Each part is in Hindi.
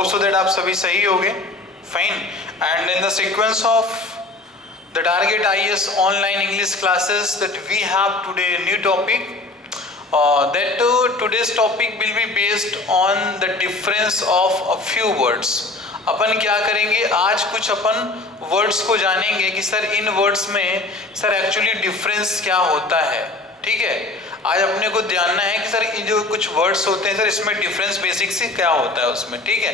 होप सो दैट आप सभी सही होंगे, fine. And in the sequence of the target IAS online English classes that we have today a new topic today's topic will be based on the difference of a few words। अपन क्या करेंगे आज, कुछ अपन वर्ड्स को जानेंगे कि सर इन वर्ड्स में सर एक्चुअली डिफरेंस क्या होता है। ठीक है, आज अपने को जानना है कि सर ये जो कुछ वर्ड्स होते हैं सर इसमें डिफरेंस बेसिक से क्या होता है उसमें। ठीक है,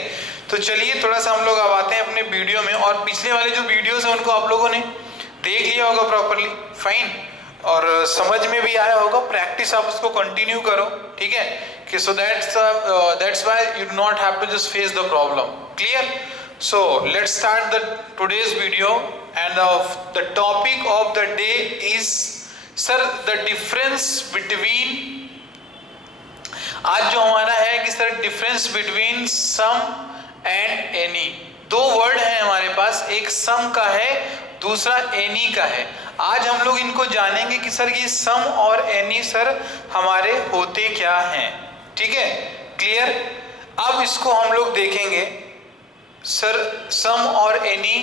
तो चलिए थोड़ा सा हम लोग अब आते हैं अपने वीडियो में। और पिछले वाले जो वीडियोस हैं उनको आप लोगों ने देख लिया होगा प्रॉपरली, फाइन, और समझ में भी आया होगा। प्रैक्टिस आप उसको कंटिन्यू करो, ठीक है, कि so that's why you do not have to just face the problem. Clear? So let's start the today's video and the topic of the day is sir the difference between, आज जो हमारा है कि sir difference between some and any. दो वर्ड है हमारे पास, एक सम का है, दूसरा एनी का है। आज हम लोग इनको जानेंगे कि सर ये सम और एनी सर हमारे होते क्या हैं। ठीक है, क्लियर? अब इसको हम लोग देखेंगे सर सम और एनी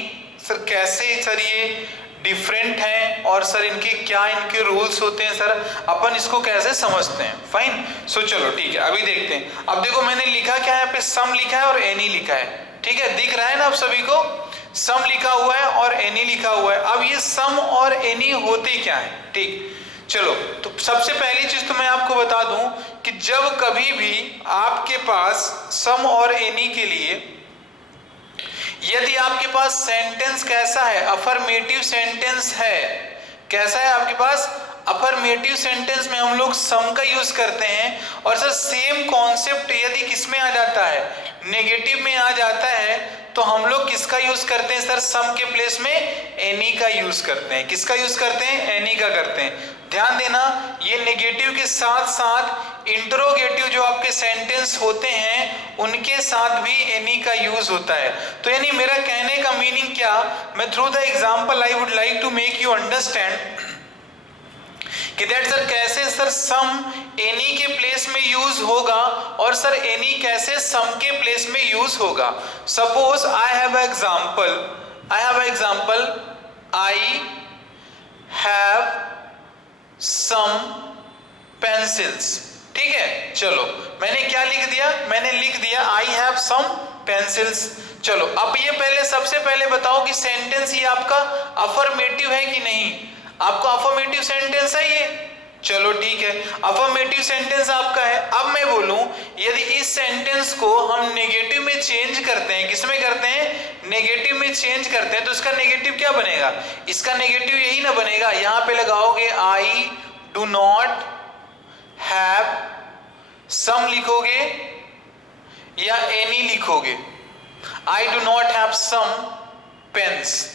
सर कैसे सर ये डिफरेंट हैं और सर इनके क्या इनके रूल्स होते हैं, सर अपन इसको कैसे समझते हैं। फाइन, सो चलो ठीक है, अभी देखते हैं। अब देखो मैंने लिखा क्या है, यहाँ पे सम लिखा है और एनी लिखा है। ठीक है, दिख रहा है ना आप सभी को, सम लिखा हुआ है और एनी लिखा हुआ है। अब ये सम और एनी होते क्या है। ठीक, चलो तो सबसे पहली चीज तो मैं आपको बता दूं कि जब कभी भी आपके पास सम और एनी के लिए यदि आपके पास सेंटेंस कैसा है, अफर्मेटिव सेंटेंस है, कैसा है आपके पास अफर्मेटिव सेंटेंस में हम लोग सम का यूज करते हैं। और सर सेम कॉन्सेप्ट यदि किस में आ जाता है, नेगेटिव में आ जाता है, तो हम लोग किसका यूज करते हैं सर, सम के प्लेस में एनी का यूज करते हैं। किसका यूज करते हैं, एनी का करते हैं। ध्यान देना, ये नेगेटिव के साथ साथ इंटरोगेटिव जो आपके सेंटेंस होते हैं उनके साथ भी एनी का यूज होता है। तो यानी मेरा कहने का मीनिंग क्या, मैं through the example I would like to make you understand कि दैट सर कैसे सर सम एनी के प्लेस में यूज होगा और सर एनी कैसे सम के प्लेस में यूज होगा। Suppose I have example, I have some pencils. ठीक है, चलो मैंने क्या लिख दिया, मैंने लिख दिया आई हैव सम पेंसिल्स। चलो अब ये पहले सबसे पहले बताओ कि सेंटेंस ये आपका अफर्मेटिव है कि नहीं। आपका अफर्मेटिव सेंटेंस है ये, चलो ठीक है, अफर्मेटिव सेंटेंस आपका है। अब मैं बोलूं यदि इस सेंटेंस को हम नेगेटिव में चेंज करते हैं, किस में करते हैं, नेगेटिव में चेंज करते हैं, तो इसका नेगेटिव क्या बनेगा, इसका नेगेटिव यही ना बनेगा, यहां पे लगाओगे I do not have some लिखोगे या एनी लिखोगे, I do not have some pens.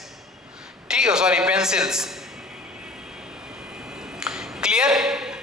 ठीक है, सॉरी पेंसिल्स। क्लियर?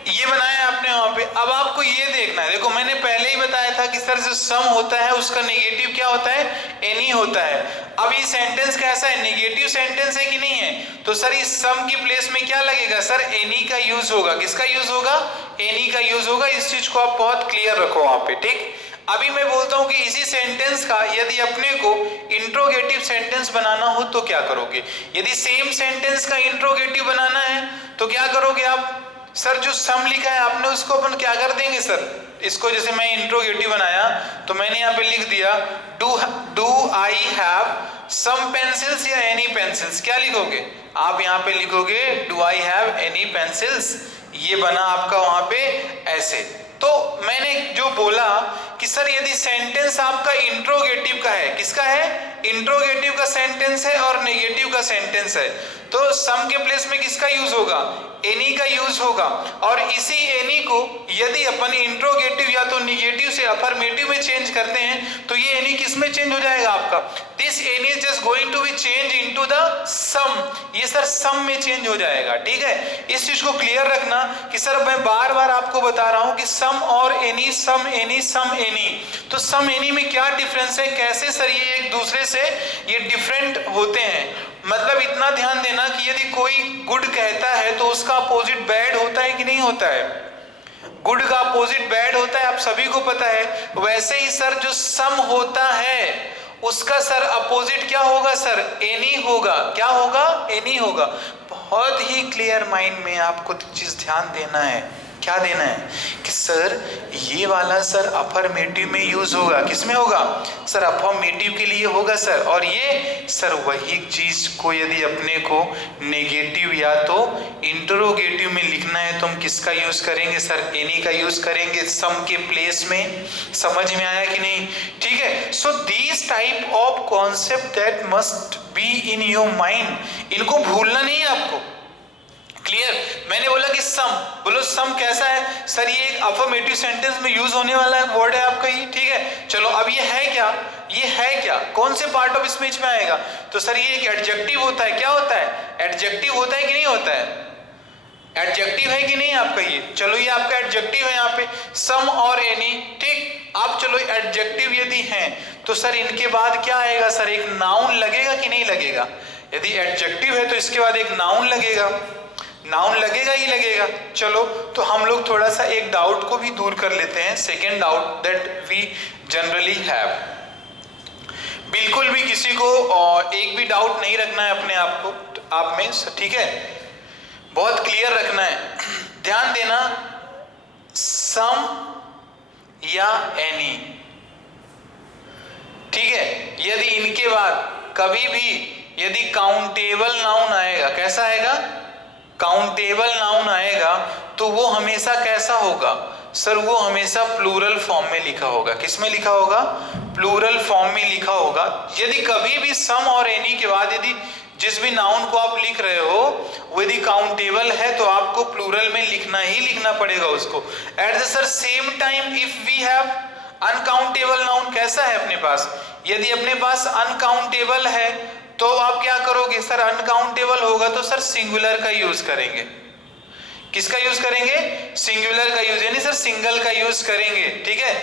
ये बनाया आपने वहां पे। अब आपको ये देखना है, देखो मैंने पहले ही बताया था कि सर जो सम होता है उसका नेगेटिव क्या होता है, एनी होता है। अब ये सेंटेंस कैसा है, नेगेटिव सेंटेंस है कि नहीं है, तो सर इस सम की प्लेस में क्या लगेगा, सर एनी का यूज होगा। किसका यूज होगा, एनी का यूज होगा। इस चीज को आप बहुत क्लियर रखो वहां पे। ठीक, अभी मैं बोलता हूं कि इसी सेंटेंस का यदि अपने को इंट्रोगेटिव सेंटेंस बनाना हो तो क्या करोगे। यदि सेम सेंटेंस का इंट्रोगेटिव बनाना है तो क्या करोगे आप, सर जो सम लिखा है आपने उसको अपन क्या कर देंगे, सर इसको जैसे मैं इंट्रोगेटिव बनाया तो मैंने यहाँ पे लिख दिया do I have some pencils या एनी पेंसिल्स। क्या लिखोगे आप, यहाँ पे लिखोगे do I have any pencils. ये बना आपका वहां पे ऐसे। तो मैंने जो बोला कि सर यदि सेंटेंस आपका इंट्रोगेटिव का है, किसका है, इंट्रोगेटिव का सेंटेंस है और नेगेटिव का सेंटेंस है, तो सम के प्लेस में किसका यूज होगा, एनी का यूज होगा। और इसी एनी को यदि अपन इंट्रोगेटिव या तो नेगेटिव से अफर्मेटिव में चेंज करते हैं तो ये एनी किस में चेंज हो जाएगा आपका, this any is just going to be change into the sum. ये सर सम में चेंज हो जाएगा। ठीक है, इस चीज को क्लियर रखना कि सर मैं बार बार आपको बता रहा हूं कि सम और any, some any, some any. तो सम एनी में क्या डिफरेंस है, कैसे सर ये एक दूसरे से ये डिफरेंट होते हैं। मतलब इतना ध्यान देना कि यदि कोई गुड कहता है तो उसका अपोजिट बैड होता है कि नहीं होता है। गुड का अपोजिट बैड होता है, आप सभी को पता है। वैसे ही सर जो सम होता है उसका सर अपोजिट क्या होगा सर, एनी होगा। क्या होगा, एनी होगा। बहुत ही क्लियर माइंड में आपको चीज ध्यान देना है। क्या देना है कि सर ये वाला सर अफर्मेटिव में यूज होगा। किस में होगा सर, अफर्मेटिव के लिए होगा सर। और ये सर वही चीज को यदि अपने को नेगेटिव या तो इंटरोगेटिव में लिखना है तो हम किसका यूज करेंगे सर, एनी का यूज करेंगे सम के प्लेस में। समझ में आया कि नहीं? ठीक है। So these type of concept that must be in your mind, इनको भूलना नहीं है आपको। क्लियर? मैंने बोला कि सम, बोलो सम कैसा है सर, ये एक अफर्मेटिव सेंटेंस में यूज होने वाला है वर्ड है आपका ये। ठीक है, चलो अब ये है क्या, ये है क्या, कौन से पार्ट ऑफ स्पीच में आएगा? तो सर ये एक एडजेक्टिव होता है। क्या होता है, एडजेक्टिव होता है कि नहीं होता है? एडजेक्टिव है कि नहीं आपका ये? चलो ये आपका एडजेक्टिव है यहाँ पे सम और एनी। ठीक, आप चलो एडजेक्टिव यदि हैं तो सर इनके बाद क्या आएगा सर, एक नाउन लगेगा कि नहीं लगेगा? यदि एडजेक्टिव है तो इसके बाद एक नाउन लगेगा। नाउन लगेगा ही लगेगा। चलो तो हम लोग थोड़ा सा एक डाउट को भी दूर कर लेते हैं, second doubt that we generally have. बिल्कुल भी किसी को एक भी डाउट नहीं रखना है अपने आप को, आप में, ठीक है? बहुत क्लियर रखना है, ध्यान देना। सम या एनी, ठीक है, यदि इनके बाद कभी भी यदि काउंटेबल नाउन आएगा, कैसा आएगा, काउंटेबल नाउन आएगा तो वो हमेशा कैसा होगा सर, वो हमेशा प्लूरल फॉर्म में लिखा होगा। किस में लिखा होगा, प्लूरल फॉर्म में लिखा होगा। यदि कभी भी सम और एनी के बाद यदि जिस भी नाउन को आप लिख रहे हो वो यदि काउंटेबल है तो आपको प्लूरल में लिखना ही लिखना पड़ेगा उसको। At the sir same time if we have uncountable noun, कैसा है अपने पास, यदि अपने पास अनकाउंटेबल है तो आप क्या करोगे सर, अनकाउंटेबल होगा तो सर सिंगुलर का यूज करेंगे। किसका यूज करेंगे, सिंगुलर का यूज, यानी सर सिंगल का यूज करेंगे। ठीक है,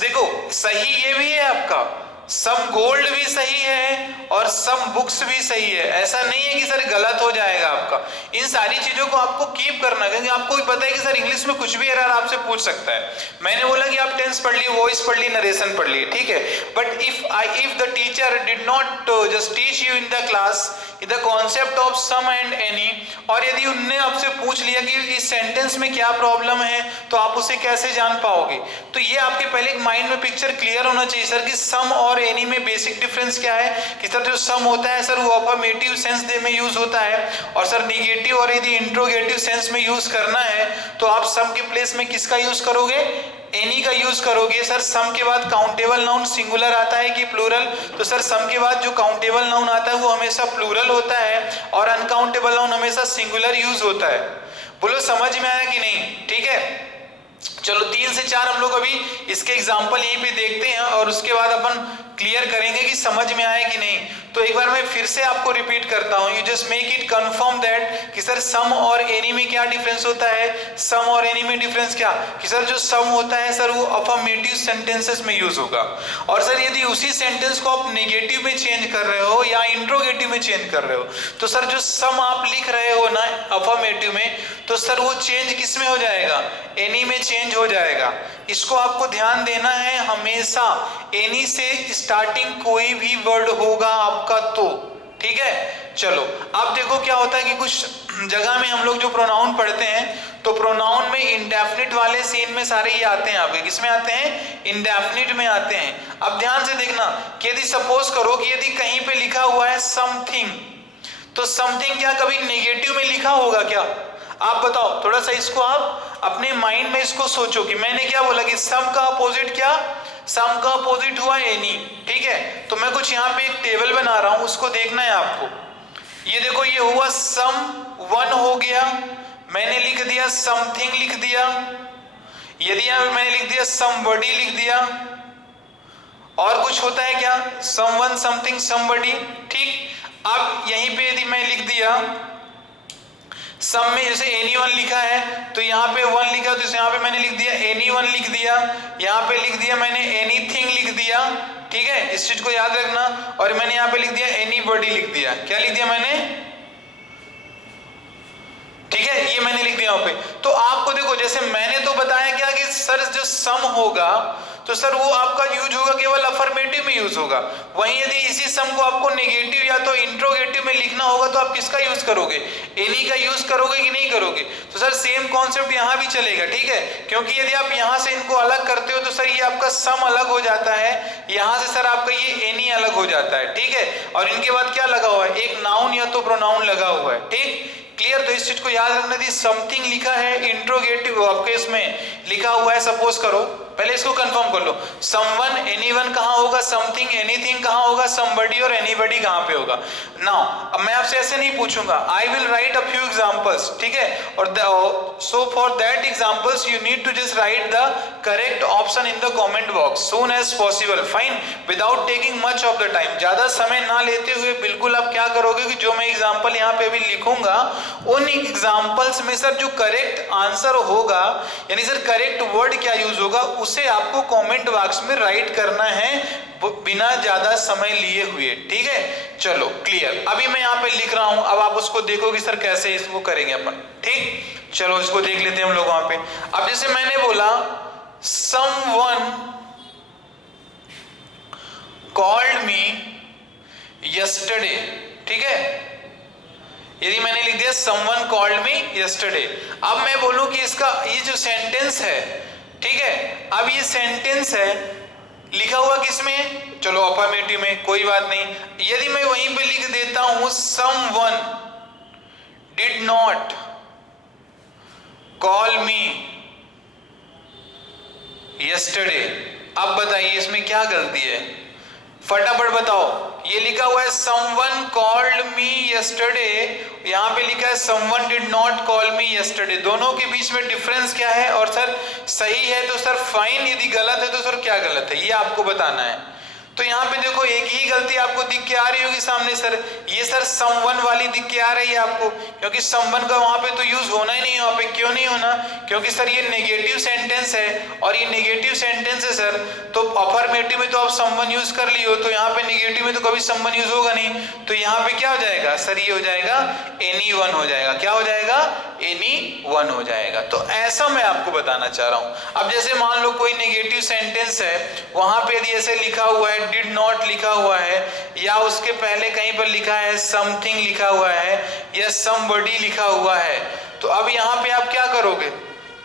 देखो सही ये भी है आपका, सम गोल्ड भी सही है और सम बुक्स भी सही है। ऐसा नहीं है कि सर गलत हो जाएगा आपका। इन सारी चीजों को आपको कीप करना, क्योंकि आपको भी पता है कि सर इंग्लिश में कुछ भी एरर आपसे पूछ सकता है। मैंने बोला कि आप टेंस पढ़ लिए, वॉइस पढ़ लिए, नरेशन पढ़ लिए, ठीक है, but if the teacher did not just teach you in the class the concept of some and any, और यदि उनने आपसे पूछ लिया कि इस सेंटेंस में क्या प्रॉब्लम है तो आप उसे कैसे जान पाओगे? तो ये आपके पहले एक माइंड में पिक्चर क्लियर होना चाहिए सर कि सम और एनी में बेसिक डिफरेंस क्या है। कि सर जो सम होता है सर वो अफर्मेटिव सेंस में यूज होता है, और सर निगेटिव और यदि इंट्रोगेटिव सेंस में यूज करना है तो आप सम के प्लेस में किसका यूज करोगे, एनी का यूज करोगे। सर सम के बाद काउंटेबल नाउन सिंगुलर आता है कि प्लूरल, तो सर सम के बाद जो काउंटेबल नाउन आता है वो हमेशा प्लूरल होता है और अनकाउंटेबल नाउन हमेशा सिंगुलर यूज होता है। बोलो समझ में आया कि नहीं? ठीक है, चलो 3 से 4 हम लोग अभी इसके एग्जाम्पल यहीं पे देखते हैं और उसके बाद अपन क्लियर करेंगे कि समझ में आया कि नहीं। तो एक बार मैं फिर से आपको रिपीट करता हूं, you just make it confirm that कि सर सम और एनी में क्या डिफरेंस होता है। सम और एनी में डिफरेंस क्या कि सर जो सम होता है सर वो अफर्मेटिव सेंटेंसेस में यूज होगा, और सर यदि उसी सेंटेंस को आप नेगेटिव में चेंज कर रहे हो या इंट्रोगेटिव में चेंज कर रहे हो तो सर जो सम आप लिख रहे हो ना अफर्मेटिव में तो सर वो चेंज किस में हो जाएगा, एनी में चेंज हो जाएगा। इसको आपको ध्यान देना है हमेशा। एनी से स्टार्टिंग कोई भी वर्ड होगा आपका तो, ठीक है। चलो अब देखो क्या होता है कि कुछ जगह में हम लोग जो प्रोनाउन पढ़ते हैं तो प्रोनाउन में इंडेफिनिट वाले सीन में सारे ये आते हैं आपके, किस में आते हैं, इंडेफिनिट में आते हैं। अब ध्यान से देखना कि यदि सपोज करो कि यदि कहीं पे लिखा हुआ है समथिंग, तो समथिंग क्या कभी नेगेटिव में लिखा होगा क्या? आप बताओ, थोड़ा सा इसको आप अपने माइंड में इसको सोचो कि मैंने क्या बोला कि सम का अपोजिट क्या, सम का अपोजिट हुआ एनी, ठीक है। तो मैं कुछ यहाँ पे एक टेबल बना रहा हूं, उसको देखना है आपको। ये देखो ये हुआ सम वन हो गया, मैंने लिख दिया समथिंग लिख दिया, यदि यहाँ पे मैंने लिख दिया समबडी लिख दिया, और कुछ होता है क्या, समवन समथिंग समबडी, ठीक। अब यहीं पे यदि मैं लिख दिया सम में जैसे एनी वन लिखा है तो यहाँ पे वन लिखा तो यहाँ पे मैंने लिख दिया एनी वन लिख दिया, यहाँ पे लिख दिया मैंने एनीथिंग लिख दिया, ठीक है, इस चीज को याद रखना। और मैंने यहाँ पे लिख दिया एनीबॉडी लिख दिया, क्या लिख दिया मैंने, ठीक है, ये मैंने लिख दिया। यहाँ पे। तो आपको देखो जैसे मैंने तो बताया क्या कि सर जो सम होगा तो सर वो आपका यूज होगा केवल अफर्मेटिव में यूज होगा। वहीं यदि इसी सम को आपको नेगेटिव या तो इंट्रोगेटिव में लिखना होगा तो आप किसका यूज करोगे, एनी का यूज करोगे कि नहीं करोगे। तो सर सेम कॉन्सेप्ट यहाँ भी चलेगा, ठीक है, क्योंकि यदि आप यहाँ से इनको अलग करते हो तो सर ये आपका सम अलग हो जाता है, यहाँ से सर आपका ये एनी अलग हो जाता है, ठीक है। और इनके बाद क्या लगा हुआ है, एक नाउन या तो प्रोनाउन लगा हुआ है, ठीक क्लियर। तो इस चीज को याद रखना थी, समथिंग लिखा है इंट्रोगेटिव आपके इसमें लिखा हुआ है, सपोज करो पहले इसको कंफर्म कर लो, समवन एनीवन कहां होगा, समथिंग एनीथिंग कहां होगा, समबडी और एनीबडी कहां पे होगा। नाउ अब मैं आपसे ऐसे नहीं पूछूंगा, I will write a few examples, ठीक है, और so for that examples you need to just write the correct option in the comment box soon as possible, fine, without taking much of the time. ज्यादा समय ना लेते हुए बिल्कुल आप क्या करोगे कि जो मैं एग्जांपल यहाँ पे अभी लिखूंगा उन एग्जांपल्स में सर जो करेक्ट आंसर होगा यानी सर करेक्ट वर्ड क्या यूज होगा उसे आपको कमेंट बॉक्स में राइट करना है बिना ज्यादा समय लिए हुए, ठीक है। चलो क्लियर, अभी मैं यहाँ पे लिख रहा हूं, अब आप उसको देखो कि सर कैसे इसको करेंगे अपन, ठीक। चलो इसको देख लेते हैं हम लोग वहां पे। अब जैसे मैंने बोला समवन कॉल्ड मी यस्टरडे, ठीक है, यदि मैंने लिख दिया समवन कॉल्ड मी यस्टरडे, अब मैं बोलूं कि इसका ये जो सेंटेंस है, ठीक है, अब ये सेंटेंस है लिखा हुआ किसमें, चलो अफर्मेटिव में, कोई बात नहीं। यदि मैं वहीं पे लिख देता हूं someone did not call me yesterday, अब बताइए इसमें क्या गलती है, फटाफट बताओ। ये लिखा हुआ है समवन कॉल्ड मी यस्टरडे, यहाँ पे लिखा है someone did not call me yesterday, दोनों के बीच में डिफरेंस क्या है। और सर सही है तो सर फाइन, यदि गलत है तो सर क्या गलत है ये आपको बताना है। तो यहाँ पे देखो एक ही गलती आपको दिख के आ रही होगी सामने, सर ये सर समवन वाली दिख के आ रही है आपको, क्योंकि समवन का वहां पे तो यूज होना ही नहीं है, वहां पे क्यों नहीं होना, क्योंकि सर ये नेगेटिव सेंटेंस है और ये नेगेटिव सेंटेंस है सर, तो अफर्मेटिव में तो आप समवन यूज कर लियो, तो यहाँ पे नेगेटिव में तो कभी समवन यूज होगा नहीं, तो यहाँ पे क्या हो जाएगा सर, ये हो जाएगा एनी वन हो जाएगा, क्या हो जाएगा एनी वन हो जाएगा। तो ऐसा मैं आपको बताना चाह रहा हूं। अब जैसे मान लो कोई नेगेटिव सेंटेंस है, वहां पे यदि ऐसे लिखा हुआ है डिड नॉट लिखा हुआ है, या उसके पहले कहीं पर लिखा है समथिंग लिखा हुआ है, या समबडी लिखा हुआ है, तो अब यहाँ पे आप क्या करोगे,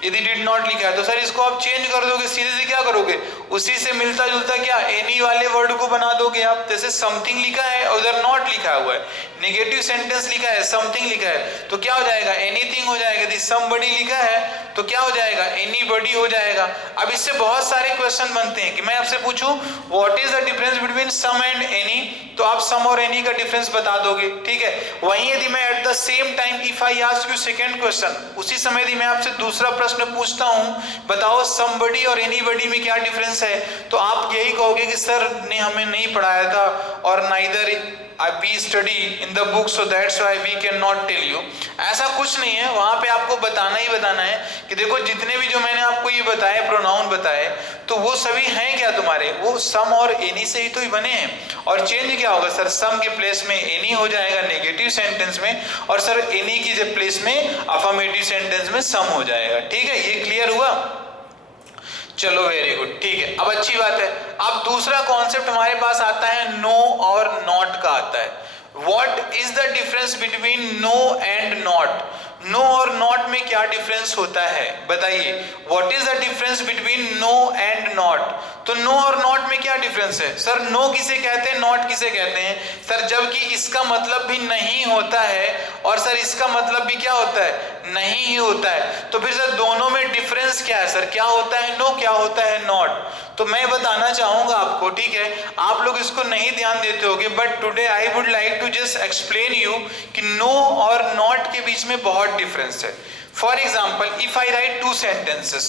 यदि डिड नॉट लिखा है तो सर इसको आप चेंज कर दोगे, सीधे से क्या करोगे, उसी से मिलता जुलता क्या एनी वाले वर्ड को बना दोगे आप। जैसे समथिंग लिखा है और उधर नॉट लिखा हुआ है, नेगेटिव सेंटेंस लिखा है समथिंग लिखा है, तो क्या हो जाएगा एनीथिंग हो जाएगा। यदि समबडी लिखा है तो क्या हो जाएगा एनीबडी हो जाएगा। अब इससे बहुत सारे क्वेश्चन बनते हैं कि मैं आपसे पूछूं what is the difference between some and any, तो आप सम और एनी का डिफरेंस बता दोगे, ठीक है। वहीं यदि मैं at the same time if I ask you second question, उसी समय यदि मैं आपसे दूसरा प्रश्न पूछता हूं बताओ समबडी और एनीबडी में क्या डिफरेंस है, तो आप यही कहोगे कि सर ने हमें नहीं पढ़ाया था और neither we study in the book so that's why we cannot tell you। ऐसा कुछ नहीं है, वहां पे आपको बताना ही बताना है कि देखो जितने भी जो मैंने आपको ये बताए प्रोनाउन बताए तो वो सभी हैं क्या तुम्हारे, वो सम और एनी से ही तो ही बने हैं। और चेंज क्या होगा सर, सम के प्लेस में एनी हो जाएगा नेगेटिव सेंटेंस में, और सर एनी की प्लेस में अफर्मेटिव सेंटेंस में सम हो जाएगा, ठीक है। ये क्लियर हुआ, चलो वेरी गुड, ठीक है। अब अच्छी बात है, अब दूसरा कॉन्सेप्ट हमारे पास आता है नो और नॉट का आता है। What is the difference between no and not, no और नॉट में क्या डिफरेंस होता है बताइए। What is the difference between no and not, तो नो और नॉट में क्या डिफरेंस है सर, नो किसे कहते हैं नॉट किसे कहते हैं सर, जबकि इसका मतलब भी नहीं होता है और सर इसका मतलब भी क्या होता है नहीं ही होता है, तो फिर सर दोनों में डिफरेंस क्या है सर, क्या होता है नो क्या होता है नॉट। तो मैं बताना चाहूंगा आपको, ठीक है, आप लोग इसको नहीं ध्यान देते होगे, but today I would like to just explain you कि नो और नॉट के बीच में बहुत डिफरेंस है। For example if I write two sentences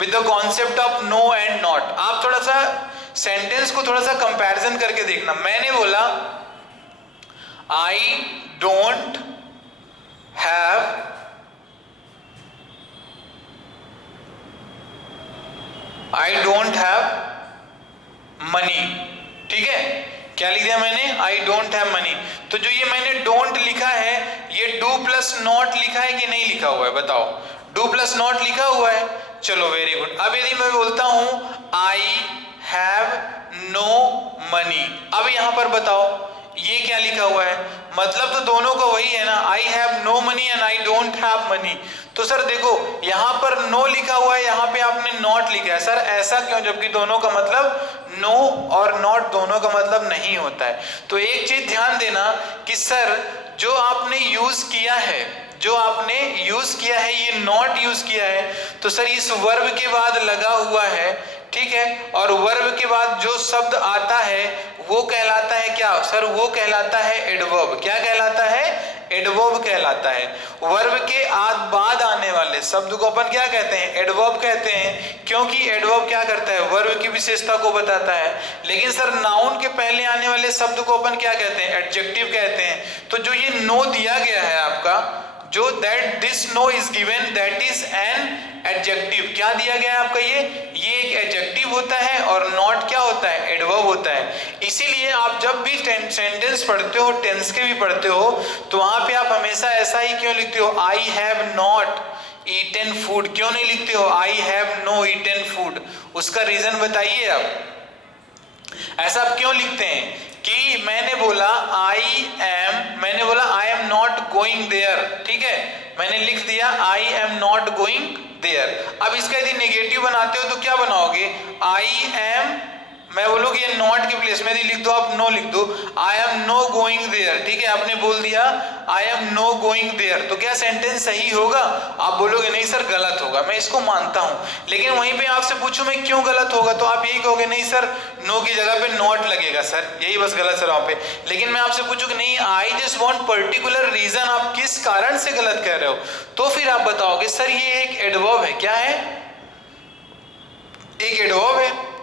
with the concept of no and not, आप थोड़ा सा सेंटेंस को थोड़ा सा कंपैरिजन करके देखना। मैंने बोला आई डोंट हैव मनी, ठीक है, क्या लिख दिया मैंने, आई डोंट हैव मनी। तो जो ये मैंने डोंट लिखा है ये डू प्लस नॉट लिखा है कि नहीं लिखा हुआ है, बताओ, डू प्लस नॉट लिखा हुआ है। चलो वेरी गुड। अब यदि मैं बोलता हूं आई हैव नो मनी, अब यहां पर बताओ ये क्या लिखा हुआ है, मतलब तो दोनों का वही है ना, I have no money and I don't have money. तो सर देखो यहाँ पर नो लिखा हुआ है, यहाँ पे आपने नॉट लिखा है, सर ऐसा क्यों, जबकि दोनों का मतलब नो और नॉट दोनों का मतलब नहीं होता है। तो एक चीज ध्यान देना कि सर जो आपने यूज किया है, जो आपने यूज किया है ये नॉट यूज किया है, तो सर इस वर्ब के बाद लगा हुआ है, ठीक है, और वर्ब के बाद जो शब्द आता है वो कहलाता है क्या सर, वो कहलाता है एडवर्ब। क्या कहलाता है, एडवर्ब कहलाता है। वर्ब के बाद आने वाले शब्द को अपन क्या कहते हैं, एडवर्ब कहते हैं, क्योंकि एडवर्ब क्या करता है, वर्ब की विशेषता को बताता है। लेकिन सर नाउन के पहले आने वाले शब्द को अपन क्या कहते हैं, एडजेक्टिव कहते हैं। तो जो ये नो दिया गया है आपका, जो that this no is given that is an adjective, क्या दिया गया है आपका, ये एक एडजेक्टिव होता है और नॉट क्या होता है, एडवर्ब होता है। इसीलिए आप जब भी सेंटेंस पढ़ते हो, टेंस के भी पढ़ते हो, तो वहां पे आप हमेशा ऐसा ही क्यों लिखते हो, I have not eaten food, क्यों नहीं लिखते हो I have no eaten food, उसका रीजन बताइए आप। ऐसा आप क्यों लिखते हैं कि मैंने बोला मैंने बोला I am not going there, ठीक है, मैंने लिख दिया I am not going there. अब इसका यदि नेगेटिव बनाते हो तो क्या बनाओगे, आई एम, मैं बोलूँगी ये नॉट के प्लेस में यदि लिख दो आप नो लिख दो, I am no going there, ठीक है, आपने बोल दिया I am no going there, तो क्या सेंटेंस सही होगा, आप बोलोगे नहीं सर गलत होगा, मैं इसको मानता हूं। लेकिन वहीं पे आपसे पूछूं मैं क्यों गलत होगा, तो आप यही कहोगे नहीं सर नो की जगह पे नॉट लगेगा सर, यही बस गलत सर वहां पे। लेकिन मैं आपसे पूछूं कि नहीं I just want particular reason, आप किस कारण से गलत कह रहे हो, तो फिर आप बताओगे सर ये एक एडवर्ब है, क्या है, एक एडवर्ब है।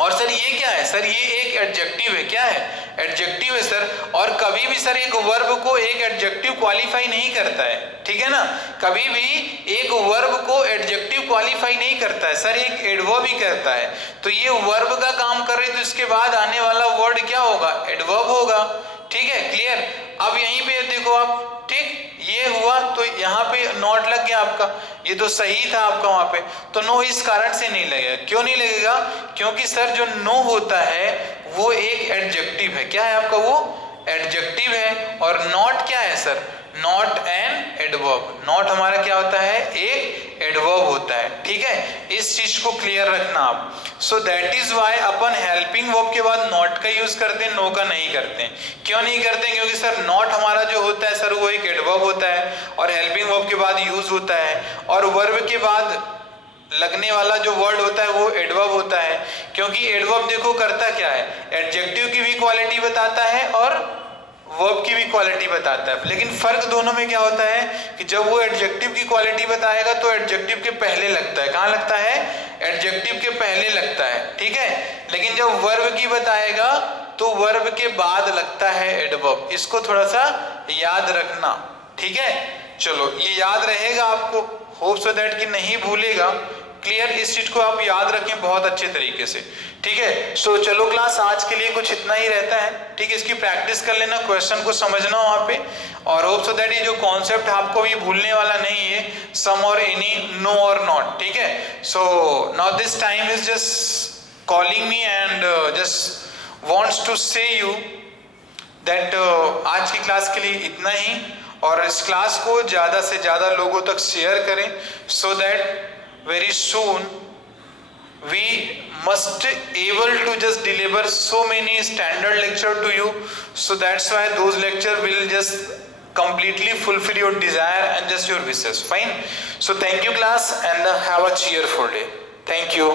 और सर ये क्या है, सर ये एक एडजेक्टिव है, क्या है, एडजेक्टिव है सर। और कभी भी सर एक वर्ब को एक एडजेक्टिव क्वालिफाई नहीं करता है, ठीक है ना, कभी भी एक वर्ब को एडजेक्टिव क्वालिफाई नहीं करता है सर, एक एडवर्ब ही करता है। तो ये वर्ब का काम कर रहे तो इसके बाद आने वाला वर्ड क्या होगा, एडवर्ब होगा, ठीक है, क्लियर। अब यहीं पे देखो आप, ठीक, ये हुआ तो यहाँ पे नॉट लग गया आपका, ये तो सही था आपका वहां पे, तो नो इस कारण से नहीं लगेगा। क्यों नहीं लगेगा, क्योंकि सर जो नो होता है वो एक एडजेक्टिव है, क्या है आपका, वो एडजेक्टिव है। और नॉट क्या है sir, not an adverb, not हमारा क्या होता है, एक एडवर्ब होता है, ठीक है, इस चीज को क्लियर रखना आप। सो दैट इज वाई अपन हेल्पिंग वर्ब के बाद नॉट का यूज करते हैं, नो का नहीं करते हैं। क्यों नहीं करते हैं, क्योंकि सर नॉट हमारा जो होता है सर वो एक एडवर्ब होता है और हेल्पिंग वर्ब के बाद यूज होता है, और वर्ब के बाद लगने वाला जो वर्ड होता है वो एडवर्ब होता है। क्योंकि एडवर्ब देखो करता क्या है, एडजेक्टिव की भी क्वालिटी बताता है और वर्ब की भी क्वालिटी बताता है। लेकिन फर्क दोनों में क्या होता है कि जब वो एडजेक्टिव की क्वालिटी बताएगा तो एडजेक्टिव के पहले लगता है, कहाँ लगता है, एडजेक्टिव के पहले लगता है, ठीक है। लेकिन जब वर्ब की बताएगा तो वर्ब के बाद लगता है एडवर्ब, इसको थोड़ा सा याद रखना, ठीक है। चलो ये याद रहेगा आपको, होप सो दैट कि नहीं भूलेगा, क्लियर, इस चीज को आप याद रखें बहुत अच्छे तरीके से, ठीक है। सो चलो क्लास आज के लिए कुछ इतना ही रहता है, ठीक है, इसकी प्रैक्टिस कर लेना, क्वेश्चन को समझना वहां पे, और होप सो दैट ये जो कॉन्सेप्ट आपको भी भूलने वाला नहीं है, सम और एनी, नो और नॉट, ठीक है। So now this time is just calling me and just wants to say you that आज की क्लास के लिए इतना ही, और इस क्लास को ज्यादा से ज्यादा लोगों तक शेयर करें, so that very soon we must able to just deliver so many standard lecture to you, so that's why those lecture will just completely fulfill your desire and just your wishes, fine. So thank you class and have a cheerful day. Thank you.